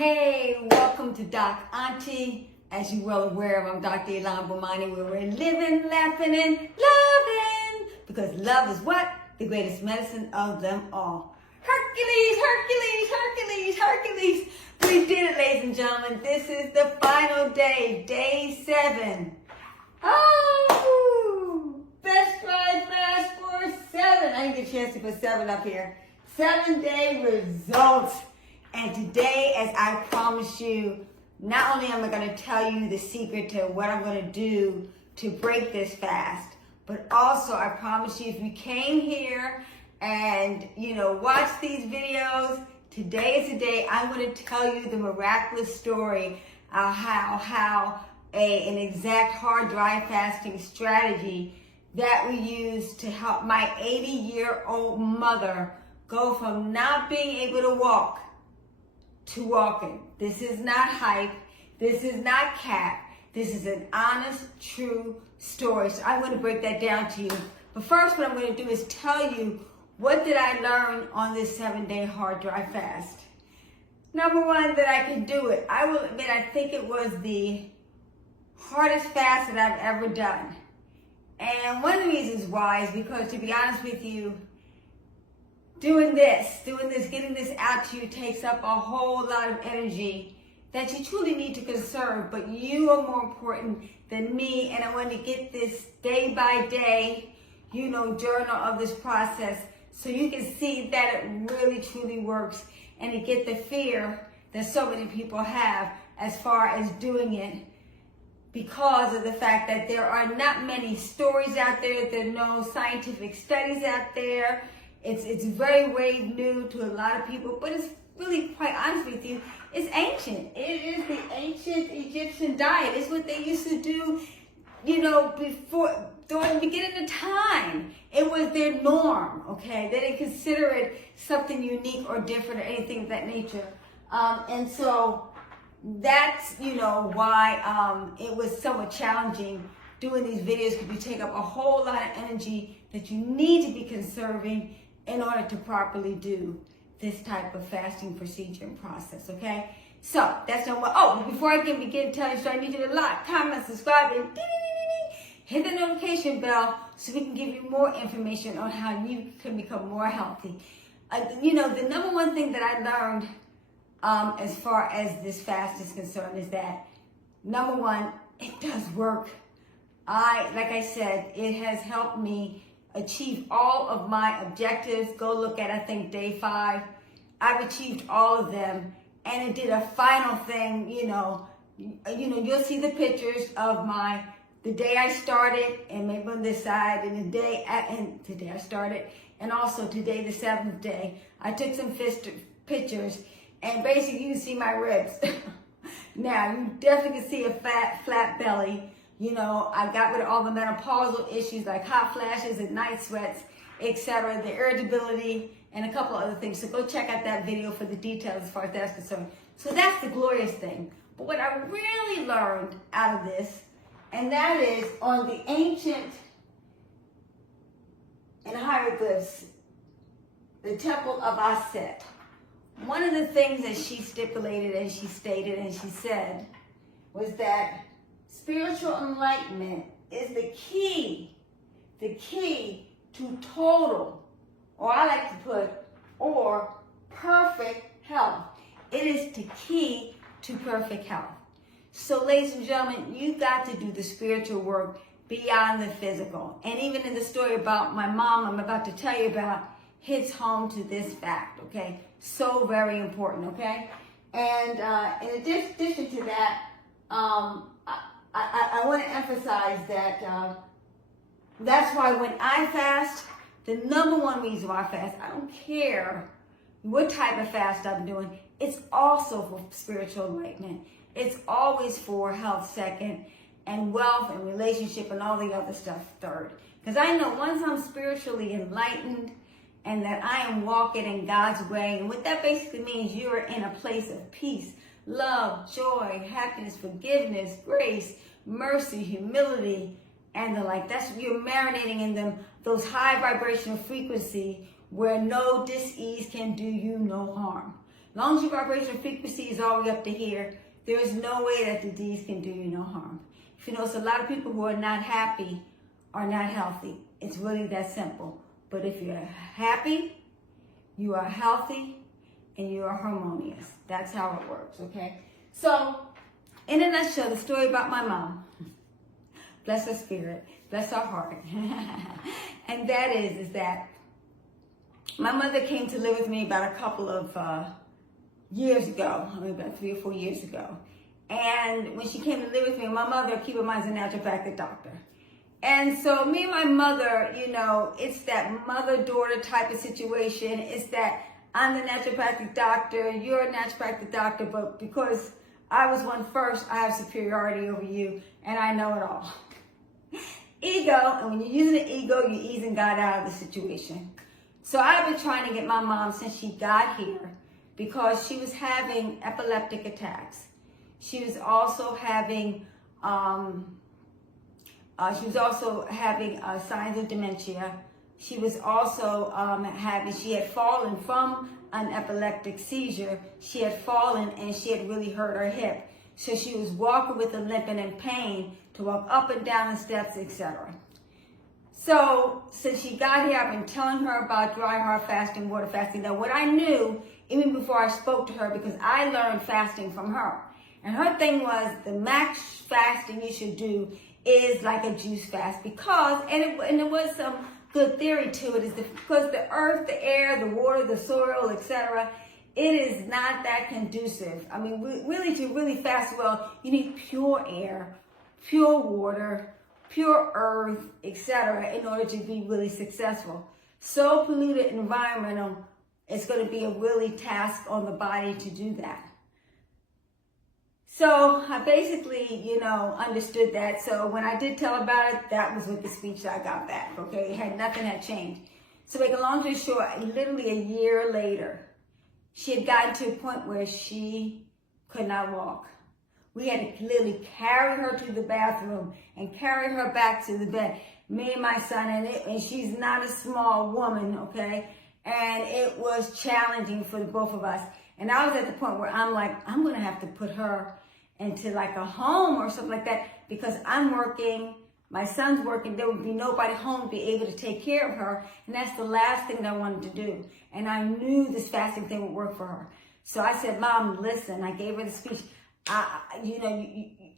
Hey, welcome to Doc Auntie. As you're well aware of, I'm Dr. Ilan Bomani, where we're living, laughing, and loving. Because love is what? The greatest medicine of them all. Hercules, Hercules, Hercules, Hercules. We did it, ladies and gentlemen. This is the final day, day 7. Oh, best ride fast for 7. I didn't get a chance to put 7 up here. 7-day results. And today, as I promised you, not only am I going to tell you the secret to what I'm going to do to break this fast, but also I promise you, if you came here and, watch these videos, today is the day I'm going to tell you the miraculous story of how an exact hard dry fasting strategy that we use to help my 80-year-old mother go from not being able to walk to walking. This is not hype. This is not cap. This is an honest, true story. So I'm going to break that down to you. But first, what I'm going to do is tell you, what did I learn on this 7-day hard dry fast? Number one, that I can do it. I will admit, I think it was the hardest fast that I've ever done. And one of the reasons why is because, to be honest with you, doing this, getting this out to you takes up a whole lot of energy that you truly need to conserve, but you are more important than me, and I want to get this day by day, journal of this process so you can see that it really truly works and to get the fear that so many people have as far as doing it because of the fact that there are not many stories out there, there are no scientific studies out there. It's very new to a lot of people, but it's really, quite honest with you, it's ancient. It is the ancient Egyptian diet. It's what they used to do, before, during the beginning of time. It was their norm, okay? They didn't consider it something unique or different or anything of that nature. And so that's, why it was somewhat challenging doing these videos, because you take up a whole lot of energy that you need to be conserving in order to properly do this type of fasting procedure and process, okay? So, that's number one. Oh, before I can begin telling you, so I need you to like, comment, subscribe, and hit the notification bell so we can give you more information on how you can become more healthy. The number one thing that I learned as far as this fast is concerned is that, number one, it does work. Like I said, it has helped me achieve all of my objectives. Go look at, I think, day 5. I've achieved all of them. And it did a final thing, you'll see the pictures of the day I started, and maybe on this side, and today I started, and also today, the 7th day. I took some pictures, and basically you can see my ribs. Now, you definitely can see a flat belly. I got rid of all the menopausal issues like hot flashes and night sweats, etc., the irritability, and a couple other things. So go check out that video for the details as far as that's concerned. So that's the glorious thing. But what I really learned out of this, and that is on the ancient and hieroglyphs, the Temple of Aset. One of the things that she stipulated and she stated and she said was that spiritual enlightenment is the key to total, or I like to put, or perfect health. It is the key to perfect health. So, ladies and gentlemen, you got to do the spiritual work beyond the physical. And even in the story about my mom I'm about to tell you about, hits home to this fact, okay? So very important, okay? And in addition to that, I want to emphasize that that's why when I fast, the number one reason why I fast, I don't care what type of fast I'm doing, it's also for spiritual enlightenment. It's always for health second, and wealth and relationship and all the other stuff third. Because I know once I'm spiritually enlightened and that I am walking in God's way, and what that basically means, you're in a place of peace, love, joy, happiness, forgiveness, grace, mercy, humility, and the like. That's, you're marinating in them, those high vibrational frequency where no dis-ease can do you no harm. As long as your vibrational frequency is all the way up to here, there is no way that the disease can do you no harm. If you notice, a lot of people who are not happy are not healthy. It's really that simple. But if you're happy, you are healthy, and you are harmonious. That's how it works, okay? So, in a nutshell, the story about my mom, bless her spirit, bless her heart, and that is that my mother came to live with me about a couple of years ago, about 3 or 4 years ago. And when she came to live with me, my mother, keep in mind, is a naturopathic doctor. And so me and my mother, you know, it's that mother-daughter type of situation. It's that I'm the naturopathic doctor, you're a naturopathic doctor, but because I was one first, I have superiority over you, and I know it all. Ego, and when you're using the ego, you're easing God out of the situation. So I've been trying to get my mom since she got here because she was having epileptic attacks. She was also having signs of dementia. She was also she had fallen from an epileptic seizure. She had fallen and she had really hurt her hip. So she was walking with a limp and in pain to walk up and down the steps, etc. So since she got here, I've been telling her about dry heart fasting, water fasting. Now what I knew, even before I spoke to her, because I learned fasting from her. And her thing was the max fasting you should do is like a juice fast because, and there was some good theory to it, is because the earth, the air, the water, the soil, etc., it is not that conducive. I mean, really, to really fast well, you need pure air, pure water, pure earth, etc., in order to be really successful. So polluted environmental, it's going to be a really task on the body to do that. So I basically, you know, understood that. So when I did tell about it, that was with the speech that I got back, okay? Nothing had changed. So make a long story short, literally a year later, she had gotten to a point where she could not walk. We had to literally carry her to the bathroom and carry her back to the bed. Me and my son, and she's not a small woman, okay? And it was challenging for the both of us. And I was at the point where I'm like, I'm going to have to put her into like a home or something like that because I'm working, my son's working, there would be nobody home to be able to take care of her. And that's the last thing that I wanted to do. And I knew this fasting thing would work for her. So I said, Mom, listen, I gave her the speech.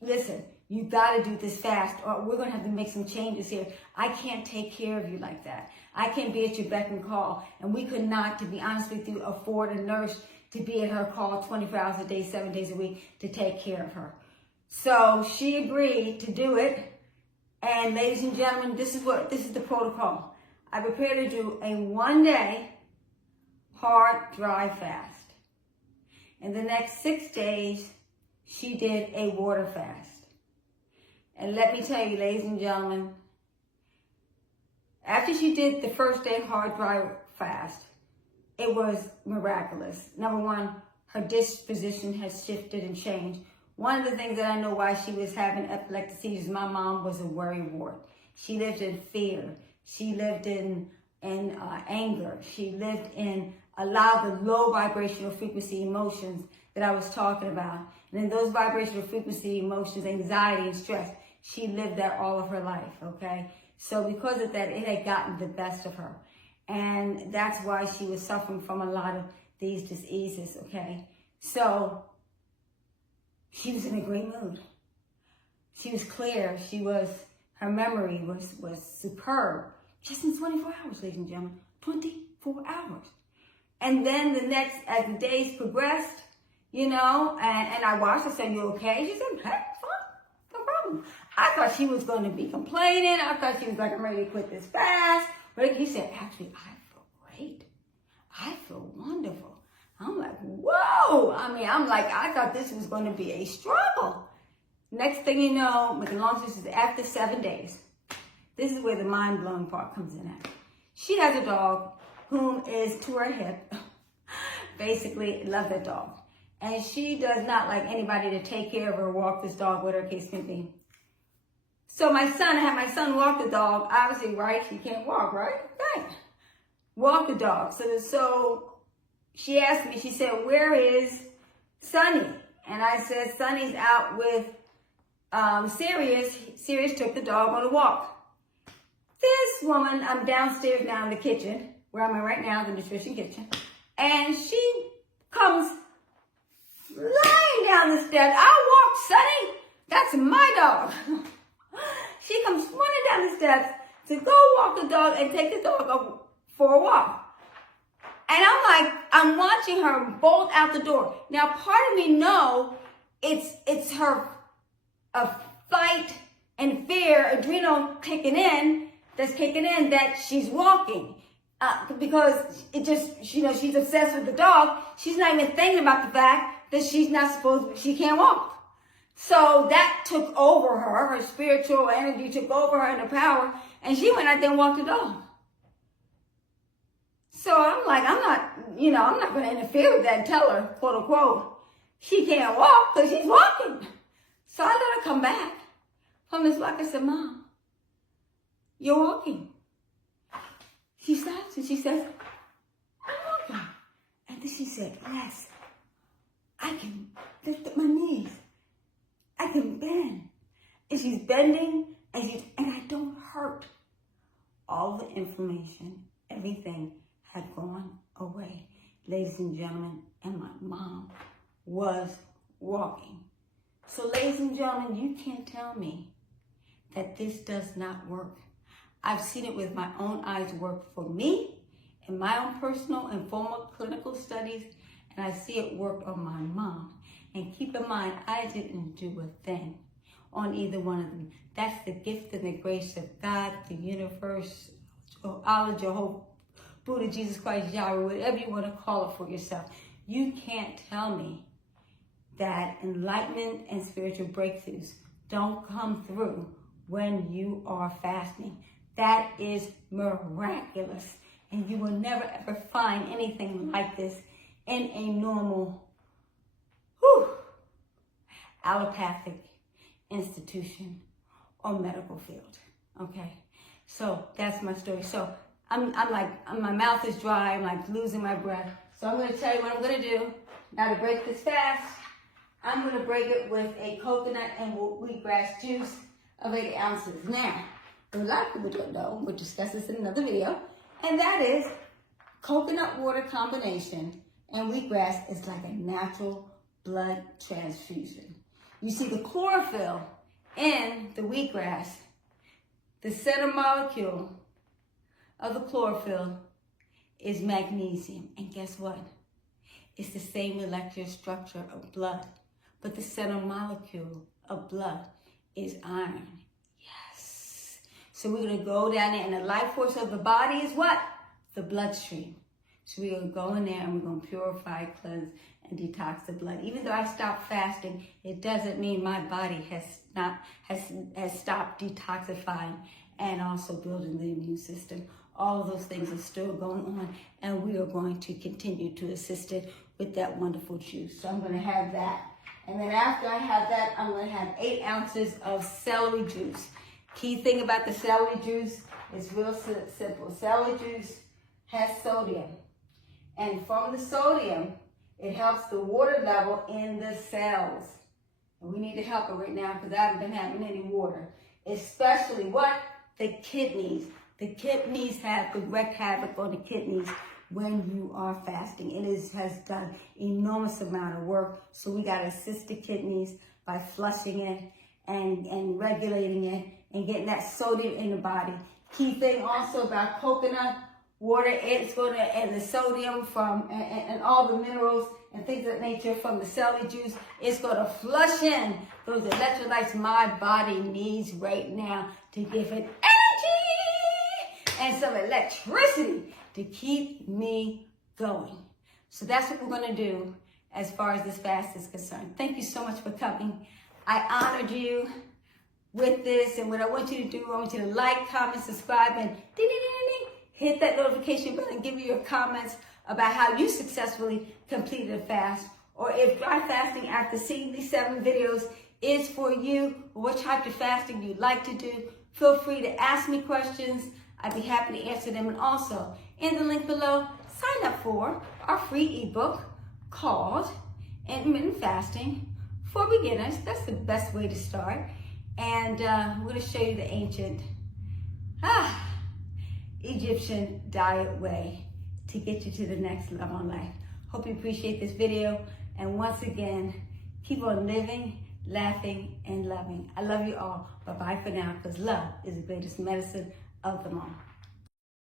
Listen, you got to do this fast or we're going to have to make some changes here. I can't take care of you like that. I can't be at your beck and call. And we could not, to be honest with you, afford a nurse to be at her call 24 hours a day, 7 days a week to take care of her. So she agreed to do it. And ladies and gentlemen, this is the protocol. I prepared to do a 1-day hard, dry fast. In the next 6 days, she did a water fast. And let me tell you, ladies and gentlemen, after she did the first day hard, dry fast, it was miraculous. Number one, her disposition has shifted and changed. One of the things that I know why she was having epileptic seizures, my mom was a worrywart. She lived in fear. She lived in anger. She lived in a lot of the low vibrational frequency emotions that I was talking about. And then those vibrational frequency emotions, anxiety and stress, she lived that all of her life, okay? So because of that, it had gotten the best of her. And that's why she was suffering from a lot of these diseases, okay? So she was in a great mood. She was clear. Her memory was superb. Just in 24 hours, ladies and gentlemen, 24 hours. And then as the days progressed, you know, and I watched her, said, you okay? She said, hey, fine, no problem. I thought she was going to be complaining. I thought she was like, I'm ready to quit this fast. But he said, actually, I feel great. I feel wonderful. I'm like, whoa. I thought this was going to be a struggle. Next thing you know, with the long distance, after 7 days, this is where the mind-blowing part comes in at. She has a dog whom is to her hip. Basically, loves that dog. And she does not like anybody to take care of her or walk this dog, whatever case may be. So I had my son walk the dog. Obviously, right? He can't walk, right? Right. Walk the dog. So she asked me, she said, where is Sonny? And I said, Sonny's out with Sirius. Sirius took the dog on a walk. This woman, I'm downstairs now in the kitchen, where I'm at right now, the nutrition kitchen, and she comes flying down the steps. I walked, Sonny. That's my dog. She comes running down the steps to go walk the dog and take the dog for a walk. And I'm watching her bolt out the door. Now, part of me know it's her fight and fear, adrenal kicking in, that she's walking. Because it just, she's obsessed with the dog. She's not even thinking about the fact that she can't walk. So that took over her spiritual energy took over her and her power, and she went out there and walked the dog. So I'm like, I'm not going to interfere with that and tell her, quote unquote, she can't walk because she's walking. So I let her come back from this walk. I said, Mom, you're walking. She stops and she says, I'm walking. And then she said, yes, I can lift up my knees. I can bend. And she's bending and I don't hurt. All the inflammation, everything had gone away. Ladies and gentlemen, and my mom was walking. So ladies and gentlemen, you can't tell me that this does not work. I've seen it with my own eyes work for me in my own personal and formal clinical studies, and I see it work on my mom. And keep in mind, I didn't do a thing on either one of them. That's the gift and the grace of God, the universe, Allah, Jehovah, Buddha, Jesus Christ, Yahweh, whatever you want to call it for yourself. You can't tell me that enlightenment and spiritual breakthroughs don't come through when you are fasting. That is miraculous. And you will never ever find anything like this in a normal allopathic institution or medical field. Okay, so that's my story. So I'm like, my mouth is dry. I'm like losing my breath. So I'm going to tell you what I'm going to do now to break this fast. I'm going to break it with a coconut and wheatgrass juice of 8 ounces. Now, a lot of people don't know. We'll discuss this in another video, and that is coconut water combination and wheatgrass is like a natural blood transfusion. You see the chlorophyll in the wheatgrass, the center molecule of the chlorophyll is magnesium. And guess what? It's the same molecular structure of blood, but the center molecule of blood is iron. Yes. So we're going to go down there, and the life force of the body is what? The bloodstream. So we're going to go in there and we're going to purify, cleanse, and detox the blood. Even though I stopped fasting, it doesn't mean my body has stopped detoxifying and also building the immune system. All of those things are still going on, and we are going to continue to assist it with that wonderful juice. So I'm going to have that. And then after I have that, I'm going to have 8 ounces of celery juice. Key thing about the celery juice is real simple. Celery juice has sodium. And from the sodium, it helps the water level in the cells. And we need to help it right now because I haven't been having any water. Especially what? The kidneys. The kidneys have wreak havoc on the kidneys when you are fasting. It has done enormous amount of work. So we got to assist the kidneys by flushing it and regulating it and getting that sodium in the body. Key thing also about coconut water, it's going to, and the sodium from, and all the minerals and things of that nature from the celery juice, it's going to flush in those electrolytes my body needs right now to give it energy and some electricity to keep me going. So that's what we're going to do as far as this fast is concerned. Thank you so much for coming. I honored you with this, and what I want you to do, I want you to like, comment, subscribe, and hit that notification button and give me your comments about how you successfully completed a fast, or if dry fasting after seeing these 7 videos is for you, or what type of fasting you'd like to do. Feel free to ask me questions. I'd be happy to answer them. And also, in the link below, sign up for our free ebook called Intermittent Fasting for Beginners. That's the best way to start. And we're going to show you the ancient Egyptian diet way to get you to the next level in life. Hope you appreciate this video. And once again, keep on living, laughing, and loving. I love you all. Bye-bye for now, because love is the greatest medicine of them all.